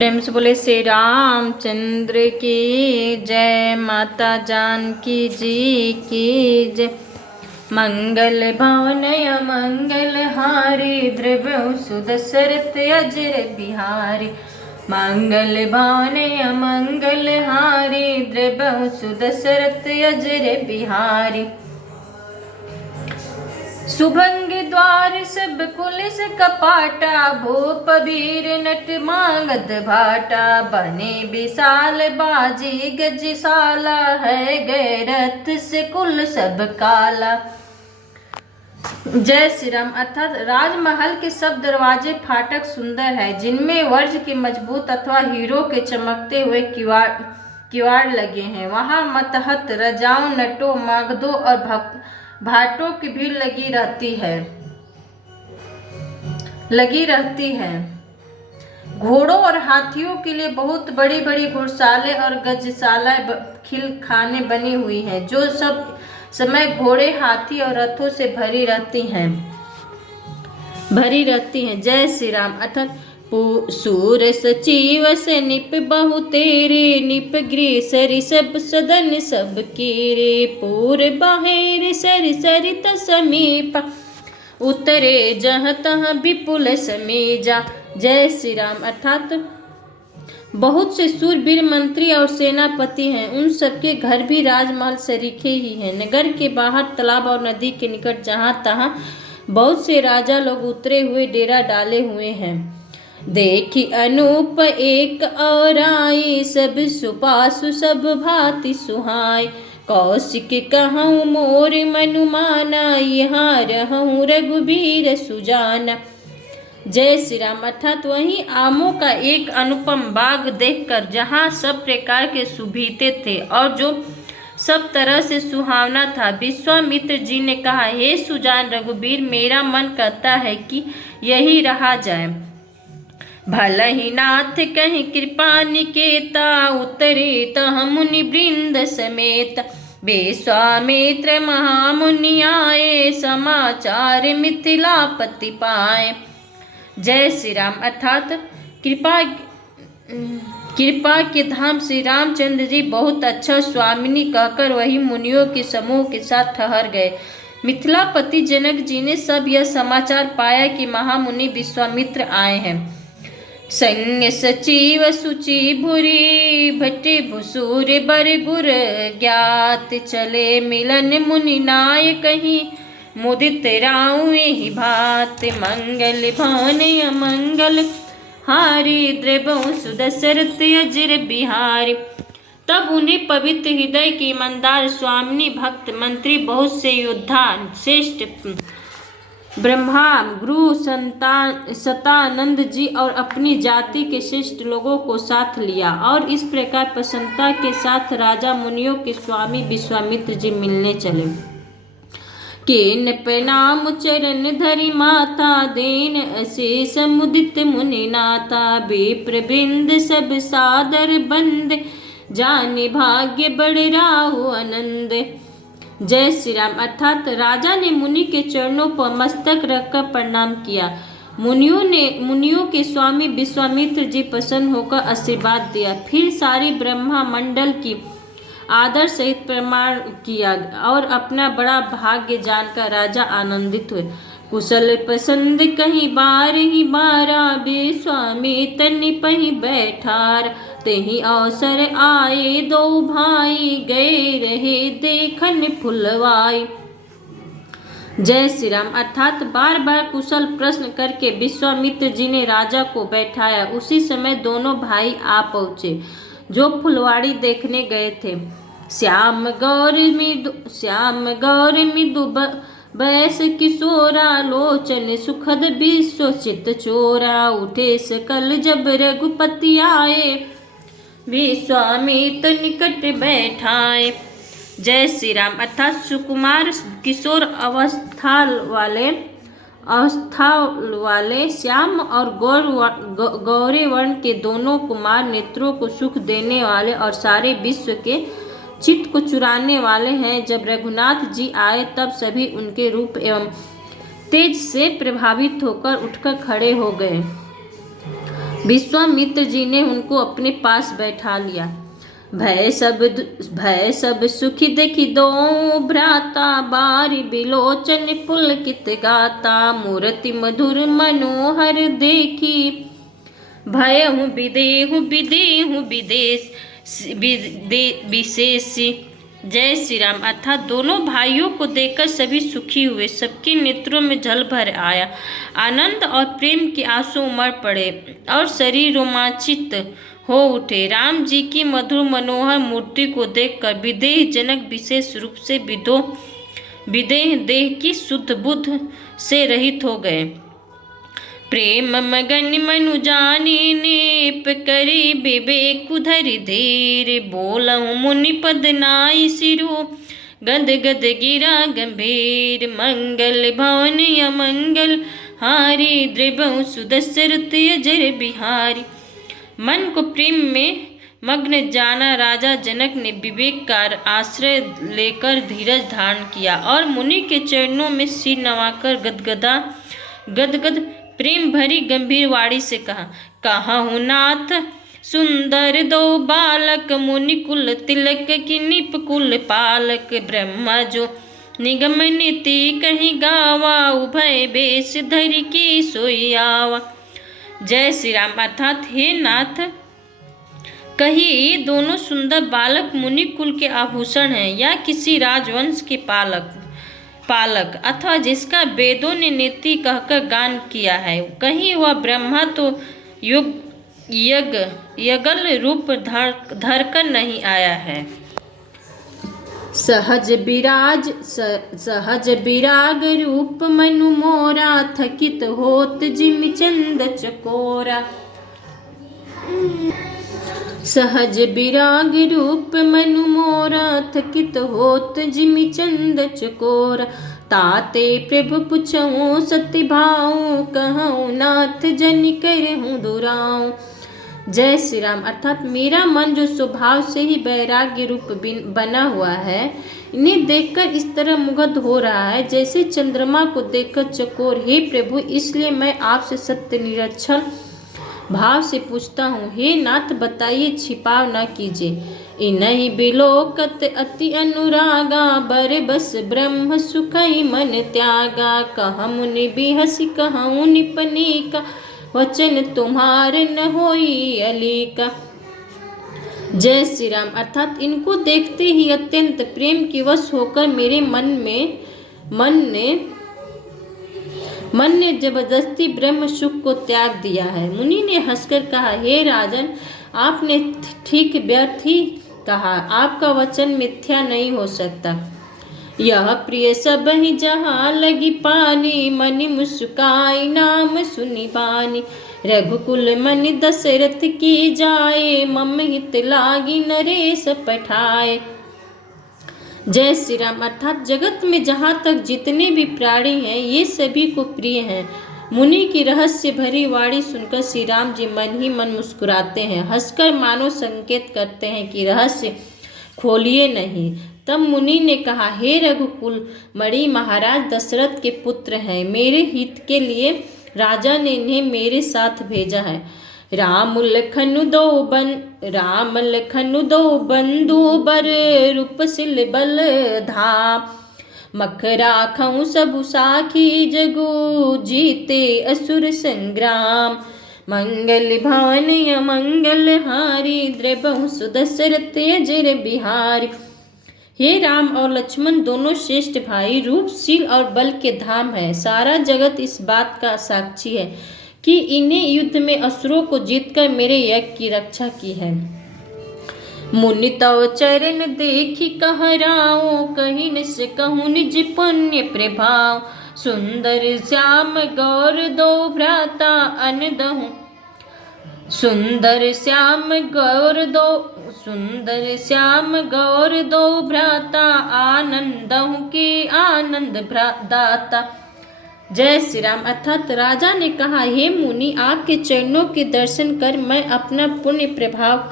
प्रेम से बोले श्री रामचंद्र की जय। माता जानकी जी की जय। मंगल भवन मंगल हारी द्रव्य सुदशरथ अजर बिहारी। मंगल भवन मंगल हारी द्रव्य सुदशरथ अजर बिहारी। सुभंग द्वार सब कुलिस कपाटा भूप वीर नट मांगद भाटा। बने विशाल बाजी गजशाला है गए रथ से कुल सब काला। जय श्री राम। अर्थात राजमहल के सब दरवाजे फाटक सुंदर है, जिनमें वर्ज के मजबूत अथवा हीरो के चमकते हुए किवाड़ लगे हैं। वहां मतहत रजाओं नटों मागधों और भाटों की भीड़ लगी रहती है। घोड़ों और हाथियों के लिए बहुत बड़ी बड़ी घुड़सालें और गजशालाएं खिल खाने बनी हुई हैं, जो सब समय घोड़े हाथी और रथों से भरी रहती हैं। जय श्री राम। अर्थात सूर सचिव से निप बहु तेरे निप गृह सरि सब सदन सब कीरे। पूर बाहेर सरि सरित समीप उतरे जहाँ तहाँ विपुल समीजा। जय श्री राम। अर्थात बहुत से सूरवीर मंत्री और सेनापति हैं, उन सबके घर भी राजमहल सरीखे ही हैं। नगर के बाहर तालाब और नदी के निकट जहाँ तहाँ बहुत से राजा लोग उतरे हुए डेरा डाले हुए हैं। देखी अनूप एक और आई सब सुपासु सब भांति सुहाय। कौशिक कहूँ मोर मनु माना यहाँ रहूँ रघुबीर सुजाना। जय श्री राम। अर्थात वहीं आमों का एक अनुपम बाग देखकर जहाँ सब प्रकार के सुभीते थे और जो सब तरह से सुहावना था, विश्वामित्र जी ने कहा, हे सुजान रघुबीर, मेरा मन करता है कि यही रहा जाए। भला ही नाथ कहीं कृपा निकेता उतरे तह मुनि वृंद समेत। विश्वामित्र महामुनि आए समाचार मिथिलापति पाए। जय श्री राम। अर्थात कृपा के धाम श्री रामचंद्र जी बहुत अच्छा स्वामिनी कहकर वही मुनियों के समूह के साथ ठहर गए। मिथिलापति जनक जी ने सब यह समाचार पाया कि महामुनि विश्वामित्र आए हैं। संग सचिव सुचि भूरी भट्टी भुसूर बर गुर ज्ञात। चले मिलन मुनि नाय कहीं मुदित राउ ही भात। मंगल भवन अमंगल हारी द्रव्यों सुदशरथ अजर बिहारी। तब उन्हें पवित्र हृदय के ईमानदार स्वामिनी भक्त मंत्री बहुत से योद्धा श्रेष्ठ ब्रह्मा गुरु सतानंद जी और अपनी जाति के श्रेष्ठ लोगों को साथ लिया और इस प्रकार प्रसन्नता के साथ राजा मुनियों के स्वामी विश्वामित्र जी मिलने चले। केन प्रणाम चरण धरि माता देन अशेष मुदित मुनि नाथा। विप्र वृंद सब सादर बंद जाने भाग्य बड़ राहु आनंद। जय श्री राम। अर्थात राजा ने मुनि के चरणों पर मस्तक रखकर प्रणाम किया। मुनियों के स्वामी विश्वामित्र जी प्रसन्न होकर आशीर्वाद दिया। फिर सारी ब्रह्मा मंडल की आदर सहित प्रणाम किया और अपना बड़ा भाग्य जानकर राजा आनंदित हुए। कुशल पसंद कहीं बार ही बारा विश्वामित्र निपहि बैठार। तेहि अवसर आए दो भाई गए रहे देखन फुलवाई। जय श्री राम। अर्थात बार बार कुशल प्रश्न करके विश्वामित्र जी ने राजा को बैठाया। उसी समय दोनों भाई आ पहुँचे जो फुलवाड़ी देखने गए थे। श्याम गौर मृदु बैस किशोरा लोचन सुखद विश्वचित चोरा। उठे सकल जब रघुपति आए विश्वामित्र निकट बैठाए। जय श्री राम। अर्थात सुकुमार किशोर अवस्था वाले श्याम और गौरे वर्ण के दोनों कुमार नेत्रों को सुख देने वाले और सारे विश्व के चित्त को चुराने वाले हैं। जब रघुनाथ जी आए तब सभी उनके रूप एवं तेज से प्रभावित होकर उठकर खड़े हो गए। विश्वामित्र जी ने उनको अपने पास बैठा लिया। भय सब सुखी देखी दो भ्राता, बारी बिलोचन पुलकित गाता, मूर्ति मधुर मनोहर देखी, भयहु विदेहु विदेहु विशेष। जय श्री राम। अर्थात दोनों भाइयों को देखकर सभी सुखी हुए, सबके नेत्रों में जल भर आया, आनंद और प्रेम के आंसू उमड़ पड़े और शरीर रोमांचित हो उठे। राम जी की मधुर मनोहर मूर्ति को देखकर विदेह जनक विशेष रूप से विदेह देह की शुद्ध बुद्ध से रहित हो गए। प्रेम मगन मनु जाने नेप करी, विवेक धरि धीर, बोलहु मुनि पद नाई सिरो, गद गद गिरा गंभीर, मंगल भवन अमंगल हारी, द्रिभु सुदशरथ अजर बिहारी। मन को प्रेम में मग्न जाना राजा जनक ने विवेक का आश्रय लेकर धीरज धारण किया और मुनि के चरणों में सिर नवाकर गदगद प्रेम भरी गंभीर वाणी से कहूँ नाथ सुंदर दो बालक, मुनि कुल तिलक की निप कुल पालक, ब्रह्मा जो निगम नीति कहीं गावा, उभय बेश धरि की सोई आवा। जय श्री राम। अर्थात हे नाथ, कहीं दोनों सुंदर बालक मुनि कुल के आभूषण हैं या किसी राजवंश के पालक अथवा जिसका वेदों ने नीति कहकर गान किया है, कहीं वह ब्रह्मा तो यगल रूप धरकर नहीं आया है। सहज विराग रूप मनु मोरा, थकित होत जिमि चंद चकोरा। सहज विराग रूप मनु मोरा, थकित होत जिमि चंद चकोरा। ताते प्रभु पुछऊँ सत्य भाऊँ, कहूँ नाथ जन करहूँ दुराऊँ। जय श्री राम। अर्थात मेरा मन जो स्वभाव से ही वैराग्य रूप बना हुआ है, इन्हें देखकर इस तरह मुग्ध हो रहा है जैसे चंद्रमा को देखकर चकोर। हे प्रभु, इसलिए मैं आपसे सत्य निरक्षर भाव से पूछता हूँ, हे नाथ बताइए, छिपाव न कीजिए। इन्हीं बिलोकत अति अनुरागा, बर बस ब्रह्म सुखई मन त्यागा। कह मुनि बिहसी कहूँ निपनिका, वचन तुम्हारे न होई अलीका। जय श्री राम। अर्थात इनको देखते ही अत्यंत प्रेम की वश होकर मेरे मन ने जबरदस्ती ब्रह्म सुख को त्याग दिया है। मुनि ने हंसकर कहा, हे राजन, आपने ठीक व्यर्थ ही कहा, आपका वचन मिथ्या नहीं हो सकता। यह प्रिय सब ही जहाँ लगी पानी, मनि मुस्काई नाम सुनी बानी। रघुकुल मनि दशरथ की जाए, मम हित लागी नरेश पठाए। जय श्री राम। अर्थात जगत में जहाँ तक जितने भी प्राणी हैं, ये सभी को प्रिय हैं। मुनि की रहस्य भरी वाणी सुनकर श्री राम जी मन ही मन मुस्कुराते हैं, हंसकर मानो संकेत करते हैं कि रहस्य खोलिए नहीं। तब मुनि ने कहा, हे रघुकुल मणि, महाराज दशरथ के पुत्र हैं, मेरे हित के लिए राजा ने इन्हें मेरे साथ भेजा है। राम लखन दो बंधु, बर रूप सिल बल धाम। मख राखऊँ सबु साखी, जगु जीते असुर संग्राम। मंगल भवन अमंगल हारी, द्रबहु सुदशरथ अजर बिहारी। हे राम और लक्ष्मण दोनों श्रेष्ठ भाई, रूपशील और बल के धाम है। सारा जगत इस बात का साक्षी है कि इन्हें युद्ध में असुरों को जीतकर मेरे यज्ञ की रक्षा की है। मुनि तव चरण देखी कहराओ, कहीं न से कहूँ निज पुण्य प्रभाव। सुंदर श्याम गौर दो भ्राता, अन दहूँ सुंदर श्याम गौर दो भ्राता, आनंदहु के आनंद दाता। जय श्री राम। अर्थात राजा ने कहा, हे मुनि, आपके चरणों के दर्शन कर मैं अपना पुण्य प्रभाव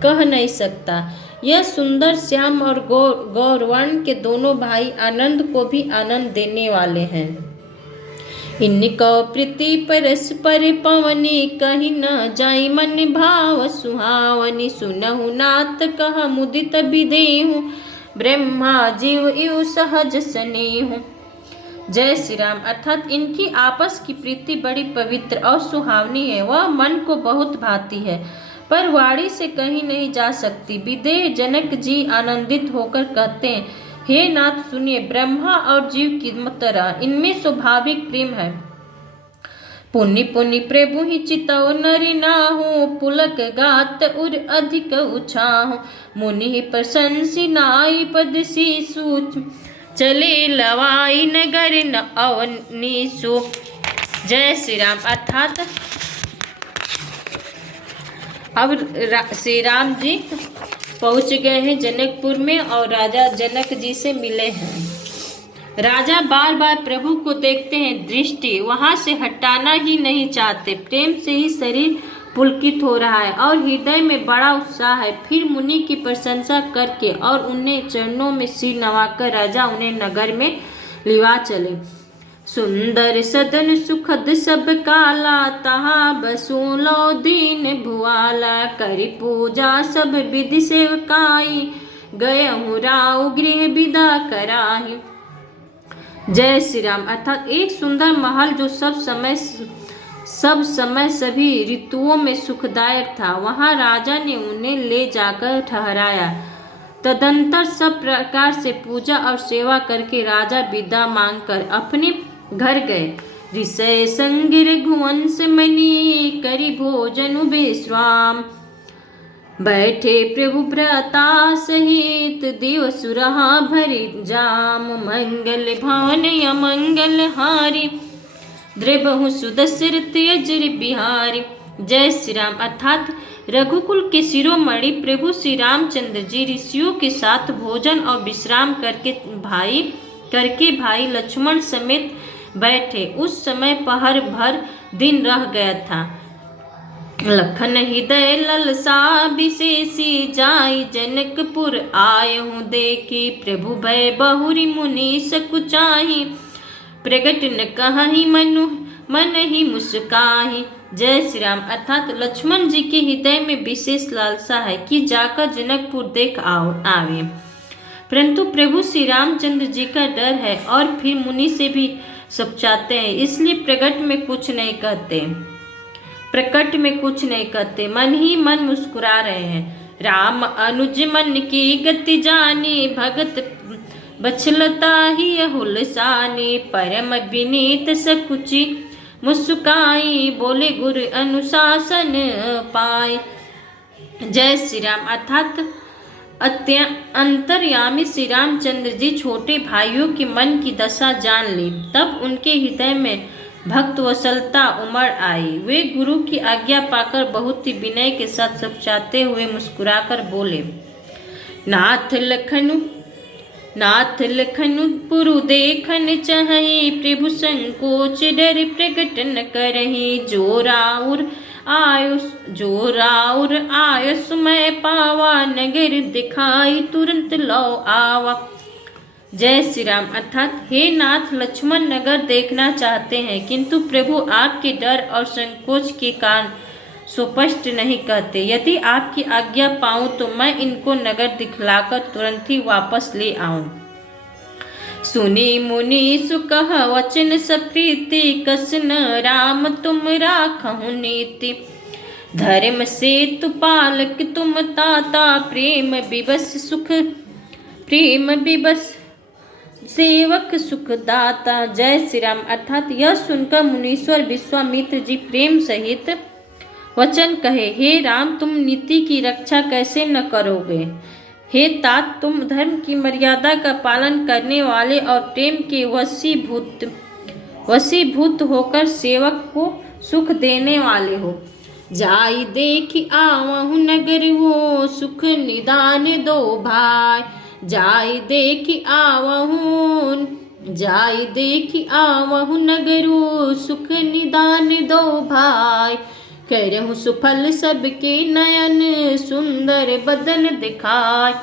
कह नहीं सकता। यह सुंदर श्याम और गौरवर्ण के दोनों भाई आनंद को भी आनंद देने वाले हैं। इनको प्रीति परस्पर पवनी, कहीं न जाई मन भाव सुहावनी। सुनहु नाथ कह मुदित विदेहु, ब्रह्मा जीव इव सहज स्नेहु। जय श्री राम। अर्थात इनकी आपस की प्रीति बड़ी पवित्र और सुहावनी है, वह मन को बहुत भाती है पर वाणी से कहीं नहीं जा सकती। विदेह जनक जी आनंदित होकर कहते हैं, हे नाथ सुनिए, ब्रह्मा और जीव की तरह इनमें स्वाभाविक प्रेम है। पुनि पुनि प्रभु ही चितव नरि नाहु, पुलक गात उर अधिक उछाहु। मुनि ही प्रशंसी नाई पद सीसु, चले लवाई नगर न अवनीसु। जय श्री राम। अर्थात अब श्री राम जी पहुंच गए हैं जनकपुर में और राजा जनक जी से मिले हैं। राजा बार बार प्रभु को देखते हैं, दृष्टि वहां से हटाना ही नहीं चाहते। प्रेम से ही शरीर पुलकित हो रहा है और हृदय में बड़ा उत्साह है। फिर मुनि की प्रशंसा करके और उन्हें चरणों में सिर नवाकर राजा उन्हें नगर में लिवा चले। सुंदर सदन सुखद सब काला, तहाँ बसूलो दीन भुआला। करि पूजा सब विधि सेवकाई, गयहु राव गृह विदा कराही। जय श्री राम। अर्थात एक सुंदर महल जो सब समय सभी ऋतुओं में सुखदायक था, वहां राजा ने उन्हें ले जाकर ठहराया। तदंतर सब प्रकार से पूजा और सेवा करके राजा विदा मांगकर अपने घर गए। ऋषय संगिर घुवंश मणि, करि भोजन विश्राम। बैठे प्रभु भ्राता सहित, दिव सुरहा भरि जाम। मंगल भवन अमंगल हारी, द्रबहु सुदशरथ अजर बिहारी। जय श्री राम। अर्थात रघुकुल के शिरोमणि प्रभु श्री रामचंद्र जी ऋषियों के साथ भोजन और विश्राम करके भाई लक्ष्मण समेत बैठे। उस समय पहर भर दिन रह गया था। लखन हृदय ललसा विशेषी, जाई जनकपुर आयहु देखी। प्रभु भय बहुरी मुनि सकुचाही, प्रगट न कहीं मन ही मुस्काही। जय श्री राम। अर्थात लक्ष्मण जी के हृदय में विशेष लालसा है कि जाकर जनकपुर देख आवे, परंतु प्रभु श्री रामचंद्र जी का डर है और फिर मुनि से भी सब चाहते हैं, इसलिए प्रकट में कुछ नहीं कहते, मन ही मन मुस्कुरा रहे हैं। राम अनुज मन की गति जानी, भगत बछलता ही हुलसानी। परम विनीत सकुचि मुस्काई, बोले गुरु अनुशासन पाए। जय श्री राम। अर्थात अंतर्यामी श्री रामचंद्र जी छोटे भाइयों के मन की दशा जान ली, तब उनके हृदय में भक्त वत्सलता उमड़ आई। वे गुरु की आज्ञा पाकर बहुत ही विनय के साथ सब चाहते हुए मुस्कुराकर बोले, नाथ लखनु पुरु देखन चाहि। प्रभु संकोच डर प्रकट न करहि। जो राउर आयुष में पावा, नगर दिखाई तुरंत लो आवा। जय श्री राम। अर्थात हे नाथ, लक्ष्मण नगर देखना चाहते हैं, किंतु प्रभु आपके डर और संकोच के कारण सुस्पष्ट नहीं कहते। यदि आपकी आज्ञा पाऊं तो मैं इनको नगर दिखलाकर तुरंत ही वापस ले आऊं। सुनी मुनि सुकह वचन सप्रीति, कसन राम तुम राखहु नीति। धर्म सेतु पालक तुम ताता, प्रेम विवश सेवक सुखदाता। जय श्री राम। अर्थात यह सुनकर मुनीश्वर विश्वामित्र जी प्रेम सहित वचन कहे, हे राम, तुम नीति की रक्षा कैसे न करोगे। हे तात, तुम धर्म की मर्यादा का पालन करने वाले और प्रेम के वशीभूत होकर सेवक को सुख देने वाले हो। जाई देखी आवहु नगर वो, सुख निदान दो भाई। जाई देखी आवहु नगरो, सुख निदान दो भाई। करहु सुफल सबके नयन, सुंदर बदन दिखाय।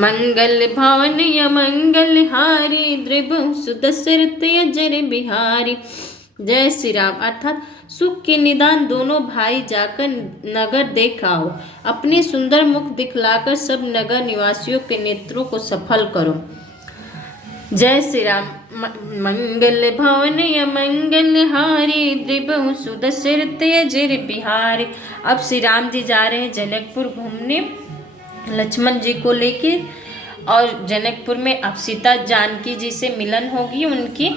मंगल भवन मंगल हारी द्रिभु सुदशरथ अजर बिहारी। जय श्री राम। अर्थात सुख के निदान दोनों भाई जाकर नगर देख आओ, अपने सुंदर मुख दिखलाकर सब नगर निवासियों के नेत्रों को सफल करो। जय श्री राम। मंगल भवन मंगल हारी द्रिभु सुदशरथ अजर बिहारी। अब श्री राम जी जा रहे हैं जनकपुर घूमने लक्ष्मण जी को लेके, और जनकपुर में अब सीता जानकी जी से मिलन होगी उनकी।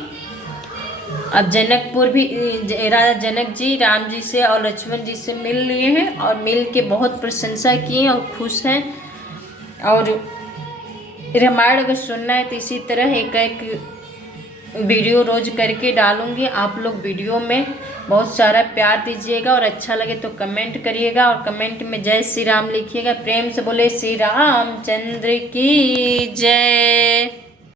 अब जनकपुर भी राजा जनक जी राम जी से और लक्ष्मण जी से मिल लिए हैं और मिल के बहुत प्रशंसा की और खुश हैं। और रामायण अगर सुनना है तो इसी तरह एक वीडियो रोज करके डालूंगी। आप लोग वीडियो में बहुत सारा प्यार दीजिएगा और अच्छा लगे तो कमेंट करिएगा और कमेंट में जय श्री राम लिखिएगा। प्रेम से बोले श्री रामचंद्र की जय।